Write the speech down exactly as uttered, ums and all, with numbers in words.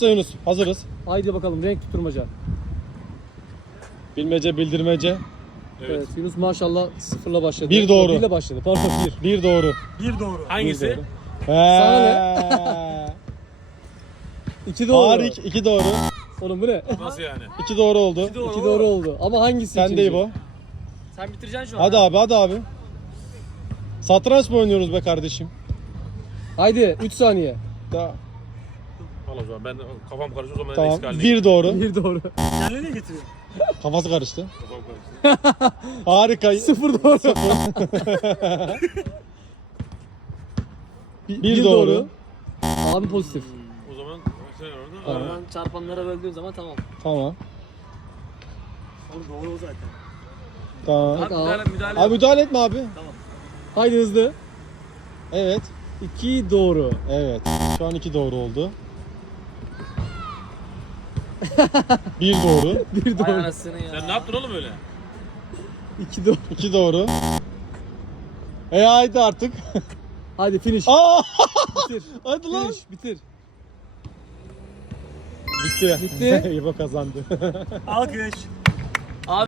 Yunus hazırız. Haydi bakalım renk tutturmaca. Bilmece bildirmece. Evet. evet Yunus maşallah sıfırla başladı. Bir doğru. Bir ile başladı. Pardon bir. Bir doğru. Bir doğru. Hangisi? Bir doğru. Sana ne? İki doğru. Harik iki doğru. Oğlum bu ne? Nasıl yani? İki doğru oldu. İki doğru. İki doğru oldu. Ama hangisi Sen ikinci? de İbo. Sen bitireceksin şu an. Hadi abi hadi abi. Satranç mı oynuyoruz be kardeşim? Haydi üç saniye. Da, Al o zaman ben kafam karışıyor o zaman tamam. eski haline Bir doğru. Bir doğru. Kendine getiriyor. Kafası karıştı. Kafam karıştı. Harika. Sıfır doğru. Bir, bir doğru. Abi pozitif. O zaman sen orada. Tamam. Oradan çarpanlara böldüğün zaman tamam. Tamam. Oğlum doğru o zaten. Tamam. Bak Abi abi. müdahale, müdahale Abi yok. müdahale etme abi. Haydi hızlı. Evet. İki doğru. Evet. Şu an iki doğru oldu. Bir doğru. Bir Vay doğru. anasını ya. Sen ne yaptın oğlum öyle? İki doğru. İki doğru. E haydi artık. Hadi finish. Aa! Bitir. Hadi lan. Finish. Bitir. Bitti. Bitti. İbo kazandı. Alkış.